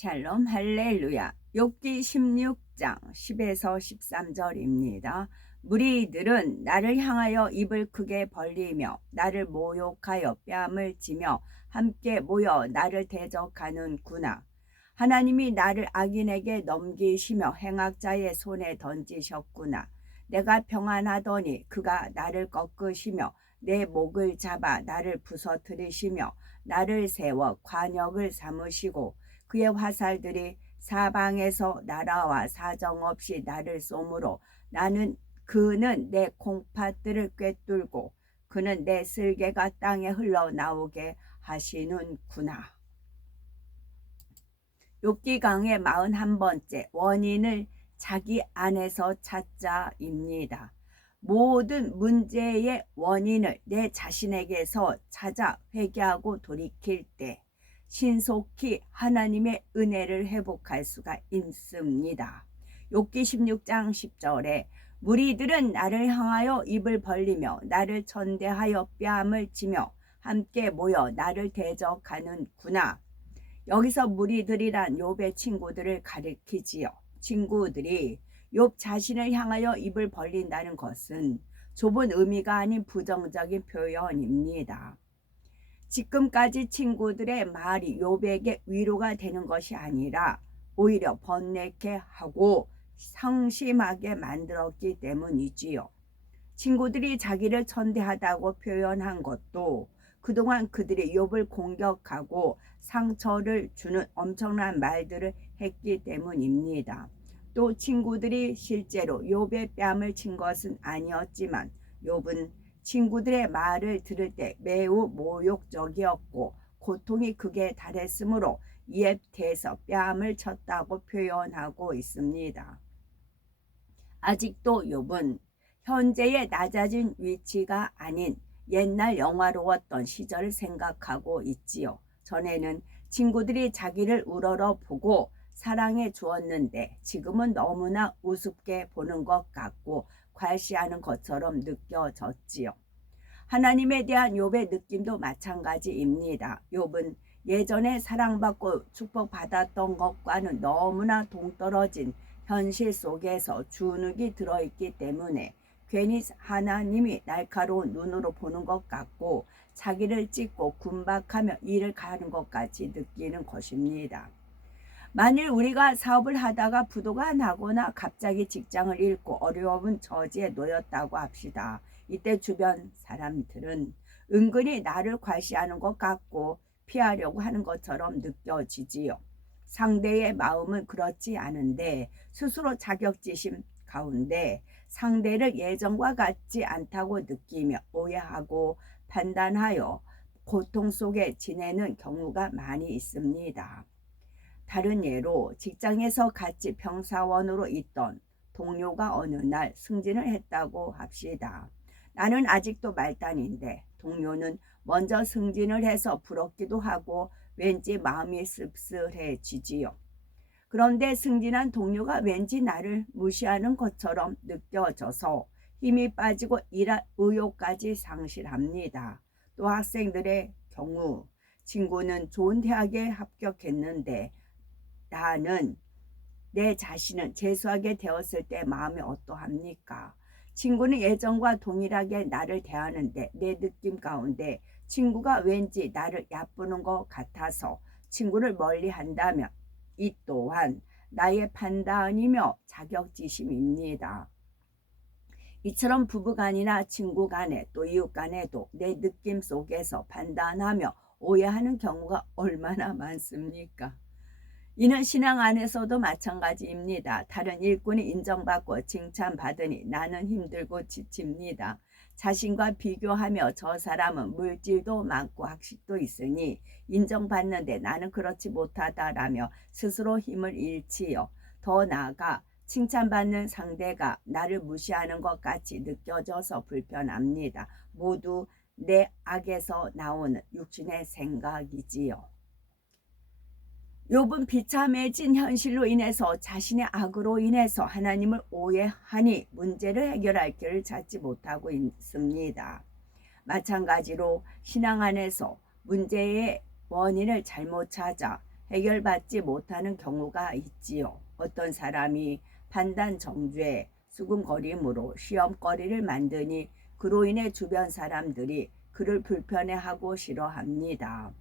샬롬 할렐루야. 욥기 16장 10에서 13절입니다. 무리들은 나를 향하여 입을 크게 벌리며 나를 모욕하여 뺨을 치며 함께 모여 나를 대적하는구나. 하나님이 나를 악인에게 넘기시며 행악자의 손에 던지셨구나. 내가 평안하더니 그가 나를 꺾으시며 내 목을 잡아 나를 부서뜨리시며 나를 세워 관역을 삼으시고 그의 화살들이 사방에서 날아와 사정없이 나를 쏘므로 그는 내 콩팥들을 꿰뚫고 그는 내 쓸개가 땅에 흘러나오게 하시는구나. 욥기 강의 41번째 원인을 자기 안에서 찾자입니다. 모든 문제의 원인을 내 자신에게서 찾아 회개하고 돌이킬 때 신속히 하나님의 은혜를 회복할 수가 있습니다. 욥기 16장 10절에 무리들은 나를 향하여 입을 벌리며 나를 천대하여 뺨을 치며 함께 모여 나를 대적하는구나. 여기서 무리들이란 욥의 친구들을 가리키지요. 친구들이 욥 자신을 향하여 입을 벌린다는 것은 좁은 의미가 아닌 부정적인 표현입니다. 지금까지 친구들의 말이 욥에게 위로가 되는 것이 아니라 오히려 번뇌케 하고 상심하게 만들었기 때문이지요. 친구들이 자기를 천대하다고 표현한 것도 그동안 그들이 욥을 공격하고 상처를 주는 엄청난 말들을 했기 때문입니다. 또 친구들이 실제로 욥의 뺨을 친 것은 아니었지만 욥은 친구들의 말을 들을 때 매우 모욕적이었고 고통이 극에 달했으므로 이에 대해서 뺨을 쳤다고 표현하고 있습니다. 아직도 욥은 현재의 낮아진 위치가 아닌 옛날 영화로웠던 시절을 생각하고 있지요. 전에는 친구들이 자기를 우러러보고 사랑해 주었는데 지금은 너무나 우습게 보는 것 같고 괄시하는 것처럼 느껴졌지요. 하나님에 대한 욥의 느낌도 마찬가지입니다. 욥은 예전에 사랑받고 축복받았던 것과는 너무나 동떨어진 현실 속에서 주눅이 들어있기 때문에 괜히 하나님이 날카로운 눈으로 보는 것 같고 자기를 찢고 군박하며 일을 가는 것 같이 느끼는 것입니다. 만일 우리가 사업을 하다가 부도가 나거나 갑자기 직장을 잃고 어려운 처지에 놓였다고 합시다. 이때 주변 사람들은 은근히 나를 과시하는 것 같고 피하려고 하는 것처럼 느껴지지요. 상대의 마음은 그렇지 않은데 스스로 자격지심 가운데 상대를 예전과 같지 않다고 느끼며 오해하고 판단하여 고통 속에 지내는 경우가 많이 있습니다. 다른 예로 직장에서 같이 평사원으로 있던 동료가 어느 날 승진을 했다고 합시다. 나는 아직도 말단인데 동료는 먼저 승진을 해서 부럽기도 하고 왠지 마음이 씁쓸해지지요. 그런데 승진한 동료가 왠지 나를 무시하는 것처럼 느껴져서 힘이 빠지고 일할 의욕까지 상실합니다. 또 학생들의 경우 친구는 좋은 대학에 합격했는데 나는 내 자신은 재수하게 되었을 때 마음이 어떠합니까? 친구는 예전과 동일하게 나를 대하는데 내 느낌 가운데 친구가 왠지 나를 얕보는 것 같아서 친구를 멀리 한다면 이 또한 나의 판단이며 자격지심입니다. 이처럼 부부간이나 친구간에 또 이웃간에도 내 느낌 속에서 판단하며 오해하는 경우가 얼마나 많습니까? 이는 신앙 안에서도 마찬가지입니다. 다른 일꾼이 인정받고 칭찬받으니 나는 힘들고 지칩니다. 자신과 비교하며 저 사람은 물질도 많고 학식도 있으니 인정받는데 나는 그렇지 못하다라며 스스로 힘을 잃지요. 더 나아가 칭찬받는 상대가 나를 무시하는 것 같이 느껴져서 불편합니다. 모두 내 악에서 나오는 육신의 생각이지요. 욥은 비참해진 현실로 인해서 자신의 악으로 인해서 하나님을 오해하니 문제를 해결할 길을 찾지 못하고 있습니다. 마찬가지로 신앙 안에서 문제의 원인을 잘못 찾아 해결받지 못하는 경우가 있지요. 어떤 사람이 판단 정죄, 수군거림으로 시험거리를 만드니 그로 인해 주변 사람들이 그를 불편해하고 싫어합니다.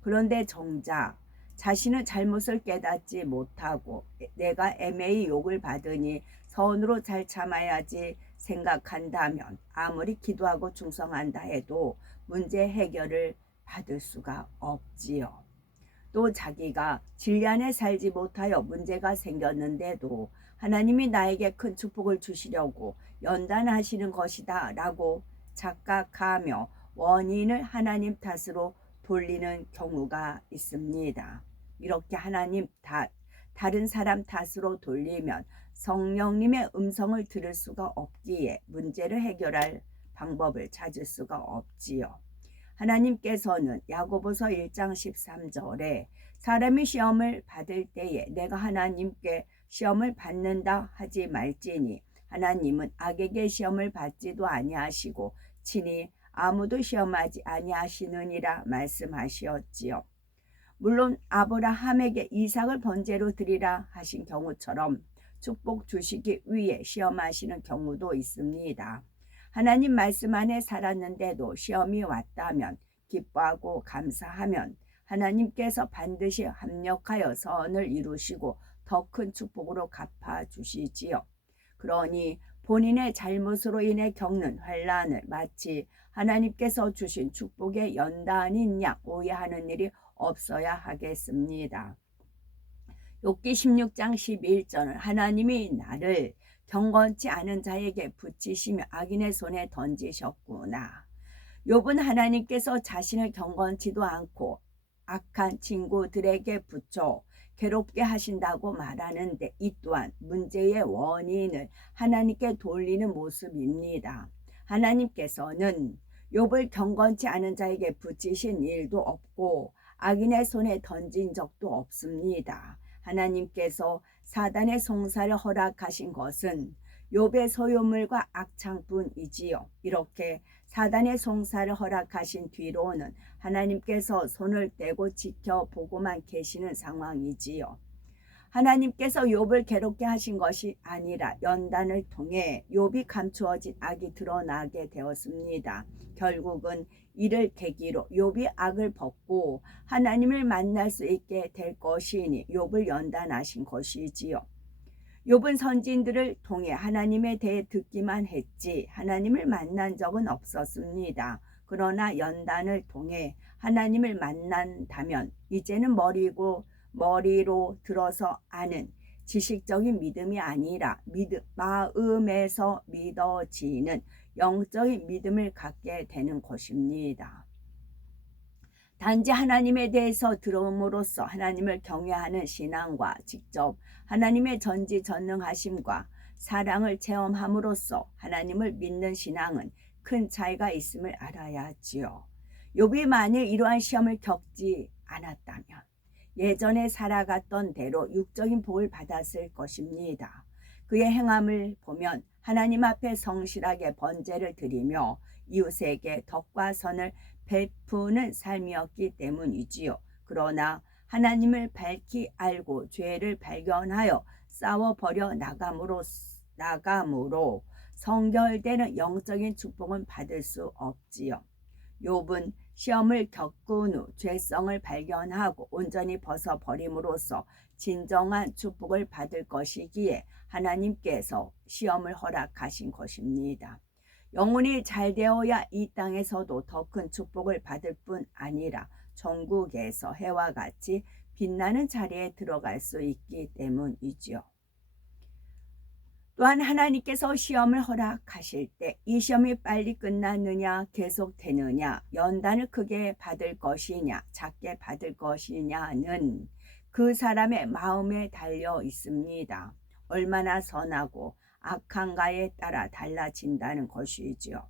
그런데 정작 자신은 잘못을 깨닫지 못하고 내가 애매히 욕을 받으니 선으로 잘 참아야지 생각한다면 아무리 기도하고 충성한다 해도 문제 해결을 받을 수가 없지요. 또 자기가 진리 안에 살지 못하여 문제가 생겼는데도 하나님이 나에게 큰 축복을 주시려고 연단하시는 것이다 라고 착각하며 원인을 하나님 탓으로 돌리는 경우가 있습니다. 이렇게 다른 사람 탓으로 돌리면 성령님의 음성을 들을 수가 없기에 문제를 해결할 방법을 찾을 수가 없지요. 하나님께서는 야고보서 1장 13절에 사람이 시험을 받을 때에 내가 하나님께 시험을 받는다 하지 말지니 하나님은 악에게 시험을 받지도 아니하시고 친히 아무도 시험하지 아니하시느니라 말씀하시었지요. 물론 아브라함에게 이삭을 번제로 드리라 하신 경우처럼 축복 주시기 위해 시험하시는 경우도 있습니다. 하나님 말씀 안에 살았는데도 시험이 왔다면 기뻐하고 감사하면 하나님께서 반드시 합력하여 선을 이루시고 더 큰 축복으로 갚아주시지요. 그러니 본인의 잘못으로 인해 겪는 환난을 마치 하나님께서 주신 축복의 연단인 양 오해하는 일이 없어야 하겠습니다. 욥기 16장 11절은 하나님이 나를 경건치 않은 자에게 붙이시며 악인의 손에 던지셨구나. 욥은 하나님께서 자신을 경건치도 않고 악한 친구들에게 붙여 괴롭게 하신다고 말하는데 이 또한 문제의 원인을 하나님께 돌리는 모습입니다. 하나님께서는 욥을 경건치 않은 자에게 붙이신 일도 없고 악인의 손에 던진 적도 없습니다. 하나님께서 사단의 송사를 허락하신 것은 욥의 소유물과 악창뿐이지요. 이렇게 사단의 송사를 허락하신 뒤로는 하나님께서 손을 떼고 지켜보고만 계시는 상황이지요. 하나님께서 욥을 괴롭게 하신 것이 아니라 연단을 통해 욥이 감추어진 악이 드러나게 되었습니다. 결국은 이를 계기로 욥이 악을 벗고 하나님을 만날 수 있게 될 것이니 욥을 연단하신 것이지요. 욥은 선지인들을 통해 하나님에 대해 듣기만 했지 하나님을 만난 적은 없었습니다. 그러나 연단을 통해 하나님을 만난다면 이제는 머리로 들어서 아는 지식적인 믿음이 아니라 마음에서 믿어지는 영적인 믿음을 갖게 되는 것입니다. 단지 하나님에 대해서 들음으로써 하나님을 경외하는 신앙과 직접 하나님의 전지전능하심과 사랑을 체험함으로써 하나님을 믿는 신앙은 큰 차이가 있음을 알아야 하지요. 욥이 만일 이러한 시험을 겪지 않았다면 예전에 살아갔던 대로 육적인 복을 받았을 것입니다. 그의 행함을 보면 하나님 앞에 성실하게 번제를 드리며 이웃에게 덕과 선을 베푸는 삶이었기 때문이지요. 그러나 하나님을 밝히 알고 죄를 발견하여 싸워버려 나감으로 성결되는 영적인 축복은 받을 수 없지요. 욥은 시험을 겪은 후 죄성을 발견하고 온전히 벗어버림으로써 진정한 축복을 받을 것이기에 하나님께서 시험을 허락하신 것입니다. 영혼이 잘 되어야 이 땅에서도 더 큰 축복을 받을 뿐 아니라 천국에서 해와 같이 빛나는 자리에 들어갈 수 있기 때문이죠. 또한 하나님께서 시험을 허락하실 때 이 시험이 빨리 끝났느냐 계속되느냐 연단을 크게 받을 것이냐 작게 받을 것이냐는 그 사람의 마음에 달려 있습니다. 얼마나 선하고 악한가에 따라 달라진다는 것이지요.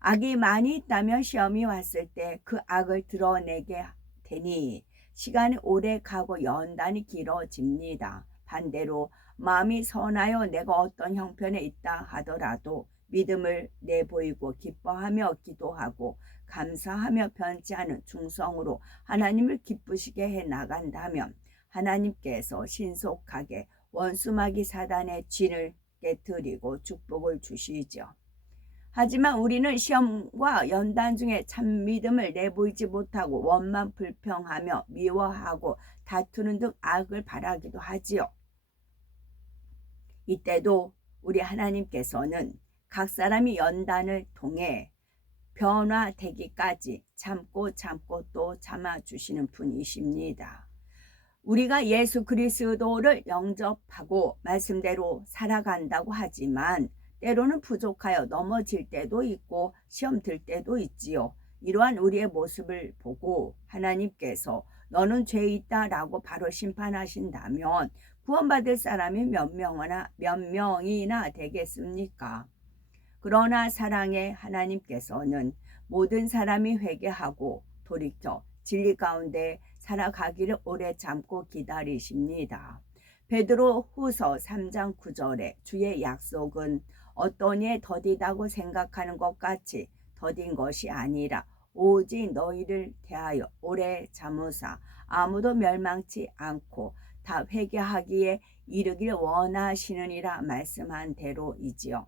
악이 많이 있다면 시험이 왔을 때 그 악을 드러내게 되니 시간이 오래 가고 연단이 길어집니다. 반대로 마음이 선하여 내가 어떤 형편에 있다 하더라도 믿음을 내보이고 기뻐하며 기도하고 감사하며 변치 않은 충성으로 하나님을 기쁘시게 해 나간다면 하나님께서 신속하게 원수마귀 사단의 진을 깨뜨리고 축복을 주시죠. 하지만 우리는 시험과 연단 중에 참 믿음을 내보이지 못하고 원만 불평하며 미워하고 다투는 등 악을 바라기도 하지요. 이때도 우리 하나님께서는 각 사람이 연단을 통해 변화되기까지 참고 또 참아주시는 분이십니다. 우리가 예수 그리스도를 영접하고 말씀대로 살아간다고 하지만 때로는 부족하여 넘어질 때도 있고 시험 들 때도 있지요. 이러한 우리의 모습을 보고 하나님께서 너는 죄 있다 라고 바로 심판하신다면 구원받을 사람이 몇 명이나 되겠습니까? 그러나 사랑의 하나님께서는 모든 사람이 회개하고 돌이켜 진리 가운데 살아가기를 오래 참고 기다리십니다. 베드로 후서 3장 9절에 주의 약속은 어떤 이에 더디다고 생각하는 것 같이 더딘 것이 아니라 오직 너희를 대하여 오래 참으사 아무도 멸망치 않고 다 회개하기에 이르기를 원하시느니라 말씀한 대로이지요.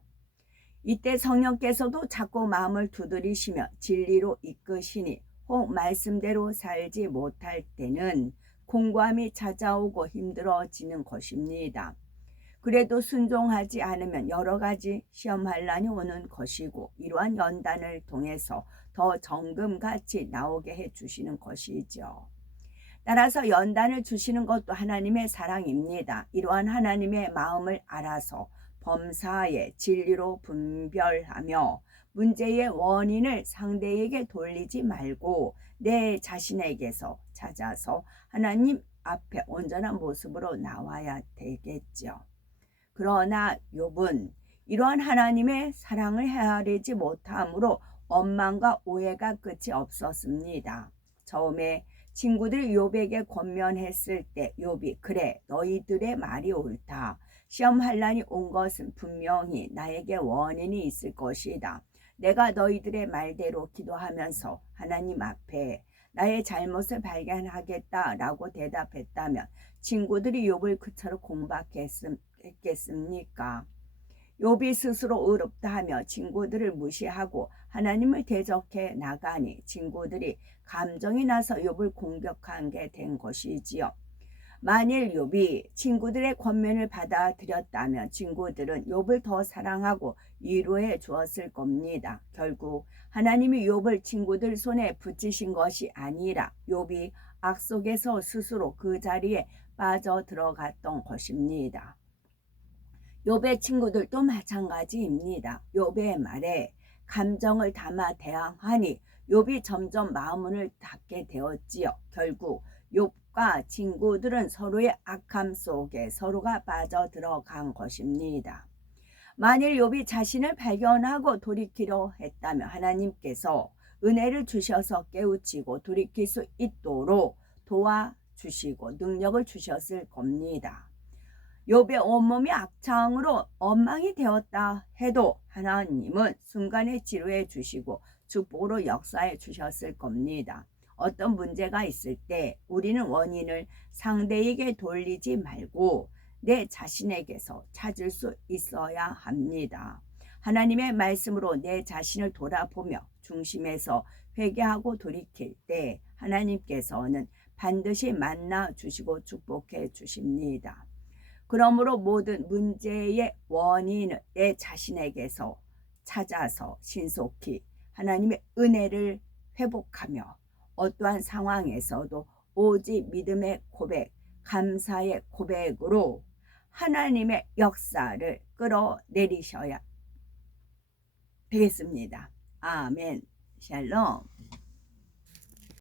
이때 성령께서도 자꾸 마음을 두드리시며 진리로 이끄시니 혹 말씀대로 살지 못할 때는 공고함이 찾아오고 힘들어지는 것입니다. 그래도 순종하지 않으면 여러 가지 시험환란이 오는 것이고 이러한 연단을 통해서 더 정금같이 나오게 해주시는 것이죠. 따라서 연단을 주시는 것도 하나님의 사랑입니다. 이러한 하나님의 마음을 알아서 범사의 진리로 분별하며 문제의 원인을 상대에게 돌리지 말고 내 자신에게서 찾아서 하나님 앞에 온전한 모습으로 나와야 되겠죠. 그러나 욥은 이러한 하나님의 사랑을 헤아리지 못함으로 원망과 오해가 끝이 없었습니다. 처음에 친구들이 욥에게 권면했을 때 욥이 그래 너희들의 말이 옳다. 시험환란이 온 것은 분명히 나에게 원인이 있을 것이다. 내가 너희들의 말대로 기도하면서 하나님 앞에 나의 잘못을 발견하겠다라고 대답했다면 친구들이 욥을 그처럼 공박했겠습니까? 욥이 스스로 의롭다 하며 친구들을 무시하고 하나님을 대적해 나가니 친구들이 감정이 나서 욥을 공격한 게 된 것이지요. 만일 욥이 친구들의 권면을 받아들였다면 친구들은 욥을 더 사랑하고 위로해 주었을 겁니다. 결국 하나님이 욥을 친구들 손에 붙이신 것이 아니라 욥이 악 속에서 스스로 그 자리에 빠져 들어갔던 것입니다. 욥의 친구들도 마찬가지입니다. 욥의 말에 감정을 담아 대항하니 욥이 점점 마음을 닫게 되었지요. 결국 욥과 친구들은 서로의 악함 속에 서로가 빠져 들어간 것입니다. 만일 욥이 자신을 발견하고 돌이키려 했다면 하나님께서 은혜를 주셔서 깨우치고 돌이킬 수 있도록 도와주시고 능력을 주셨을 겁니다. 욥의 온몸이 악창으로 엉망이 되었다 해도 하나님은 순간에 치료해 주시고 축복으로 역사해 주셨을 겁니다. 어떤 문제가 있을 때 우리는 원인을 상대에게 돌리지 말고 내 자신에게서 찾을 수 있어야 합니다. 하나님의 말씀으로 내 자신을 돌아보며 중심에서 회개하고 돌이킬 때 하나님께서는 반드시 만나 주시고 축복해 주십니다. 그러므로 모든 문제의 원인을 내 자신에게서 찾아서 신속히 하나님의 은혜를 회복하며 어떠한 상황에서도 오직 믿음의 고백, 감사의 고백으로 하나님의 역사를 끌어내리셔야 되겠습니다. 아멘. 샬롬.